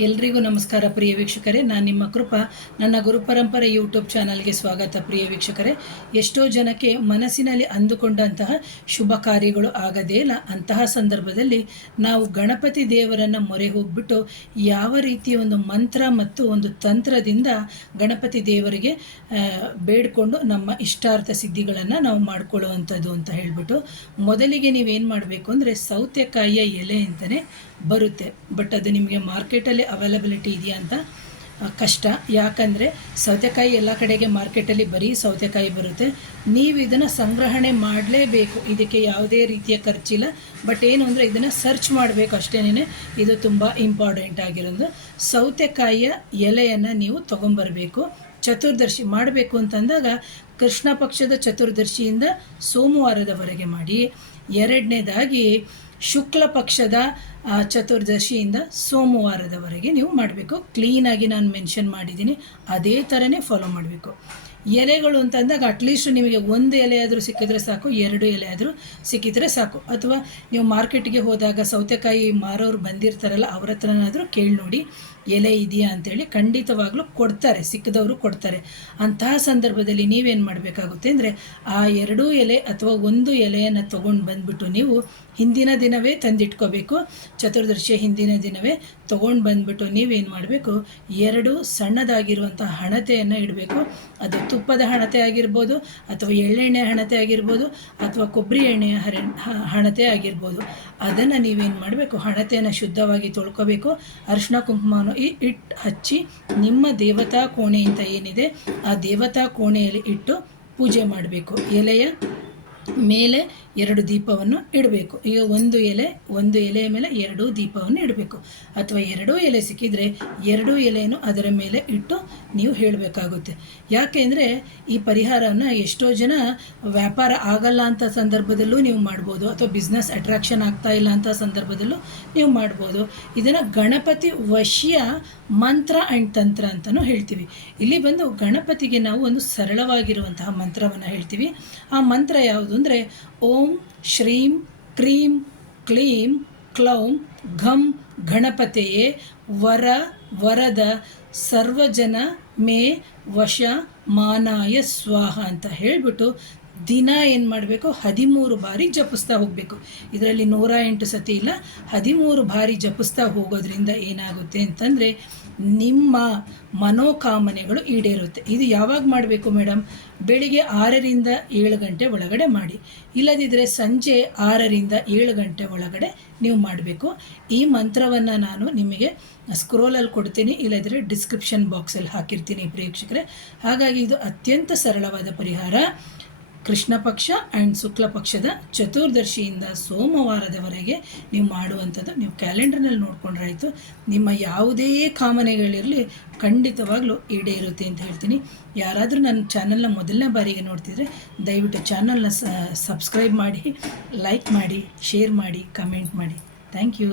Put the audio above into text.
ಎಲ್ರಿಗೂ ನಮಸ್ಕಾರ ಪ್ರಿಯ ವೀಕ್ಷಕರೇ. ನಾನು ನಿಮ್ಮ ಕೃಪಾ. ನನ್ನ ಗುರುಪರಂಪರೆ ಯೂಟ್ಯೂಬ್ ಚಾನಲ್ಗೆ ಸ್ವಾಗತ. ಪ್ರಿಯ ವೀಕ್ಷಕರೇ, ಎಷ್ಟೋ ಜನಕ್ಕೆ ಮನಸ್ಸಿನಲ್ಲಿ ಅಂದುಕೊಂಡಂತಹ ಶುಭ ಕಾರ್ಯಗಳು ಆಗದೇ ಇಲ್ಲ. ಅಂತಹ ಸಂದರ್ಭದಲ್ಲಿ ನಾವು ಗಣಪತಿ ದೇವರನ್ನು ಮೊರೆ ಹೋಗ್ಬಿಟ್ಟು ಯಾವ ರೀತಿಯ ಒಂದು ಮಂತ್ರ ಮತ್ತು ಒಂದು ತಂತ್ರದಿಂದ ಗಣಪತಿ ದೇವರಿಗೆ ಬೇಡಿಕೊಂಡು ನಮ್ಮ ಇಷ್ಟಾರ್ಥ ಸಿದ್ಧಿಗಳನ್ನು ನಾವು ಮಾಡ್ಕೊಳ್ಳುವಂಥದ್ದು ಅಂತ ಹೇಳಿಬಿಟ್ಟು, ಮೊದಲಿಗೆ ನೀವೇನು ಮಾಡಬೇಕು ಅಂದರೆ ಸೌತೆಕಾಯಿಯ ಎಲೆ ಅಂತಲೇ ಬರುತ್ತೆ. ಬಟ್ ಅದು ನಿಮಗೆ ಮಾರ್ಕೆಟಲ್ಲಿ ಅವೈಲಬಿಲಿಟಿ ಇದೆಯಾ ಅಂತ ಕಷ್ಟ. ಯಾಕಂದರೆ ಸೌತೆಕಾಯಿ ಎಲ್ಲ ಕಡೆಗೆ ಮಾರ್ಕೆಟಲ್ಲಿ ಬರೀ ಸೌತೆಕಾಯಿ ಬರುತ್ತೆ. ನೀವು ಇದನ್ನು ಸಂಗ್ರಹಣೆ ಮಾಡಲೇಬೇಕು. ಇದಕ್ಕೆ ಯಾವುದೇ ರೀತಿಯ ಖರ್ಚಿಲ್ಲ. ಬಟ್ ಏನು ಅಂದರೆ ಇದನ್ನು ಸರ್ಚ್ ಮಾಡಬೇಕು ಅಷ್ಟೇನೆ. ಇದು ತುಂಬ ಇಂಪಾರ್ಟೆಂಟ್ ಆಗಿರೋದು. ಸೌತೆಕಾಯಿಯ ಎಲೆಯನ್ನು ನೀವು ತೊಗೊಂಬರಬೇಕು. ಚತುರ್ದಶಿ ಮಾಡಬೇಕು ಅಂತಂದಾಗ ಕೃಷ್ಣ ಪಕ್ಷದ ಚತುರ್ದಶಿಯಿಂದ ಸೋಮವಾರದವರೆಗೆ ಮಾಡಿ. ಎರಡನೇದಾಗಿ ಶುಕ್ಲ ಪಕ್ಷದ ಚತುರ್ದಶಿಯಿಂದ ಸೋಮವಾರದವರೆಗೆ ನೀವು ಮಾಡಬೇಕು. ಕ್ಲೀನಾಗಿ ನಾನು ಮೆನ್ಷನ್ ಮಾಡಿದ್ದೀನಿ, ಅದೇ ಥರನೇ ಫಾಲೋ ಮಾಡಬೇಕು. ಎಲೆಗಳು ಅಂತಂದಾಗ ಅಟ್ಲೀಸ್ಟ್ ನಿಮಗೆ ಒಂದು ಎಲೆ ಆದರೂ ಸಿಕ್ಕಿದ್ರೆ ಸಾಕು, 2 ಎಲೆ ಆದರೂ ಸಿಕ್ಕಿದ್ರೆ ಸಾಕು. ಅಥವಾ ನೀವು ಮಾರ್ಕೆಟ್ಗೆ ಹೋದಾಗ ಸೌತೆಕಾಯಿ ಮಾರೋರು ಬಂದಿರ್ತಾರಲ್ಲ, ಅವ್ರ ಹತ್ರನಾದರೂ ಕೇಳಿ ನೋಡಿ ಎಲೆ ಇದೆಯಾ ಅಂತೇಳಿ. ಖಂಡಿತವಾಗ್ಲೂ ಕೊಡ್ತಾರೆ, ಸಿಕ್ಕದವರು ಕೊಡ್ತಾರೆ. ಅಂತಹ ಸಂದರ್ಭದಲ್ಲಿ ನೀವೇನು ಮಾಡಬೇಕಾಗುತ್ತೆ ಅಂದರೆ ಆ 2 ಎಲೆ ಅಥವಾ 1 ಎಲೆಯನ್ನು ತೊಗೊಂಡು ಬಂದುಬಿಟ್ಟು ನೀವು ಹಿಂದಿನ ದಿನವೇ ತಂದಿಟ್ಕೋಬೇಕು. ಚತುರ್ದಶಿಯ ಹಿಂದಿನ ದಿನವೇ ತೊಗೊಂಡು ಬಂದುಬಿಟ್ಟು ನೀವೇನು ಮಾಡಬೇಕು, 2 ಸಣ್ಣದಾಗಿರುವಂಥ ಹಣತೆಯನ್ನು ಇಡಬೇಕು. ಅದು ತುಪ್ಪದ ಹಣತೆ ಆಗಿರ್ಬೋದು, ಅಥವಾ ಎಳ್ಳೆಣ್ಣೆ ಹಣತೆ ಆಗಿರ್ಬೋದು, ಅಥವಾ ಕೊಬ್ಬರಿ ಎಣ್ಣೆಯ ಹಣತೆ ಆಗಿರ್ಬೋದು. ಅದನ್ನು ನೀವೇನು ಮಾಡಬೇಕು, ಹಣತೆಯನ್ನು ಶುದ್ಧವಾಗಿ ತೊಳ್ಕೋಬೇಕು. ಅರಿಶಿನ ಕುಂಕುಮವನ್ನು ಇಟ್ಟು ಹಚ್ಚಿ ನಿಮ್ಮ ದೇವತಾ ಕೋಣೆ ಅಂತ ಏನಿದೆ ಆ ದೇವತಾ ಕೋಣೆಯಲ್ಲಿ ಇಟ್ಟು ಪೂಜೆ ಮಾಡಬೇಕು. ಎಲೆಯ ಮೇಲೆ 2 ದೀಪವನ್ನು ಇಡಬೇಕು. ಈಗ ಒಂದು ಎಲೆಯ ಮೇಲೆ 2 ದೀಪವನ್ನು ಇಡಬೇಕು. ಅಥವಾ 2 ಎಲೆ ಸಿಕ್ಕಿದರೆ 2 ಎಲೆಯನ್ನು ಅದರ ಮೇಲೆ ಇಟ್ಟು ನೀವು ಹೇಳಬೇಕಾಗುತ್ತೆ. ಯಾಕೆಂದರೆ ಈ ಪರಿಹಾರವನ್ನು ಎಷ್ಟೋ ಜನ ವ್ಯಾಪಾರ ಆಗಲ್ಲ ಅಂತ ಸಂದರ್ಭದಲ್ಲೂ ನೀವು ಮಾಡ್ಬೋದು, ಅಥವಾ ಬಿಸ್ನೆಸ್ ಅಟ್ರಾಕ್ಷನ್ ಆಗ್ತಾ ಇಲ್ಲ ಅಂತ ಸಂದರ್ಭದಲ್ಲೂ ನೀವು ಮಾಡ್ಬೋದು. ಇದನ್ನು ಗಣಪತಿ ವಶ್ಯ ಮಂತ್ರ ಆ್ಯಂಡ್ ತಂತ್ರ ಅಂತಲೂ ಹೇಳ್ತೀವಿ. ಇಲ್ಲಿ ಬಂದು ಗಣಪತಿಗೆ ನಾವು ಒಂದು ಸರಳವಾಗಿರುವಂತಹ ಮಂತ್ರವನ್ನು ಹೇಳ್ತೀವಿ. ಆ ಮಂತ್ರ ಯಾವುದು ಅಂದರೆ ಓಂ ಶ್ರೀಂ ಕ್ರೀಂ ಕ್ಲೀಂ ಕ್ಲೌಂ ಘಂ ಗಣಪತಿಯೇ ವರದ ಸರ್ವಜನ ಮೇ ವಶ ಮಾನಾಯ ಸ್ವಾಹ ಅಂತ ಹೇಳಿಬಿಟ್ಟು ದಿನ ಏನು ಮಾಡಬೇಕು, 13 ಬಾರಿ ಜಪಿಸ್ತಾ ಹೋಗಬೇಕು. ಇದರಲ್ಲಿ 108 ಸತಿ ಇಲ್ಲ, 13 ಬಾರಿ ಜಪಿಸ್ತಾ ಹೋಗೋದ್ರಿಂದ ಏನಾಗುತ್ತೆ ಅಂತಂದರೆ ನಿಮ್ಮ ಮನೋಕಾಮನೆಗಳು ಈಡೇರುತ್ತೆ. ಇದು ಯಾವಾಗ ಮಾಡಬೇಕು ಮೇಡಮ್? ಬೆಳಿಗ್ಗೆ 6ರಿಂದ 7 ಗಂಟೆ ಒಳಗಡೆ ಮಾಡಿ. ಇಲ್ಲದಿದ್ದರೆ ಸಂಜೆ 6ರಿಂದ 7 ಗಂಟೆ ಒಳಗಡೆ ನೀವು ಮಾಡಬೇಕು. ಈ ಮಂತ್ರವನ್ನು ನಾನು ನಿಮಗೆ ಸ್ಕ್ರೋಲಲ್ಲಿ ಕೊಡ್ತೀನಿ, ಇಲ್ಲದಿದ್ದರೆ ಡಿಸ್ಕ್ರಿಪ್ಷನ್ ಬಾಕ್ಸಲ್ಲಿ ಹಾಕಿರ್ತೀನಿ ಪ್ರೇಕ್ಷಕರೇ. ಹಾಗಾಗಿ ಇದು ಅತ್ಯಂತ ಸರಳವಾದ ಪರಿಹಾರ. ಕೃಷ್ಣ ಪಕ್ಷ ಆ್ಯಂಡ್ ಶುಕ್ಲ ಪಕ್ಷದ ಚತುರ್ದಶಿಯಿಂದ ಸೋಮವಾರದವರೆಗೆ ನೀವು ಮಾಡುವಂಥದ್ದು. ನೀವು ಕ್ಯಾಲೆಂಡರ್ನಲ್ಲಿ ನೋಡ್ಕೊಂಡ್ರಾಯಿತು. ನಿಮ್ಮ ಯಾವುದೇ ಕಾಮನೆಗಳಿರಲಿ ಖಂಡಿತವಾಗ್ಲೂ ಈಡೇರುತ್ತೆ ಅಂತ ಹೇಳ್ತೀನಿ. ಯಾರಾದರೂ ನನ್ನ ಚಾನಲ್ನ ಮೊದಲನೇ ಬಾರಿಗೆ ನೋಡ್ತಿದ್ರೆ ದಯವಿಟ್ಟು ಚಾನಲ್ನ ಸಬ್ಸ್ಕ್ರೈಬ್ ಮಾಡಿ, ಲೈಕ್ ಮಾಡಿ, ಶೇರ್ ಮಾಡಿ, ಕಮೆಂಟ್ ಮಾಡಿ. Thank you.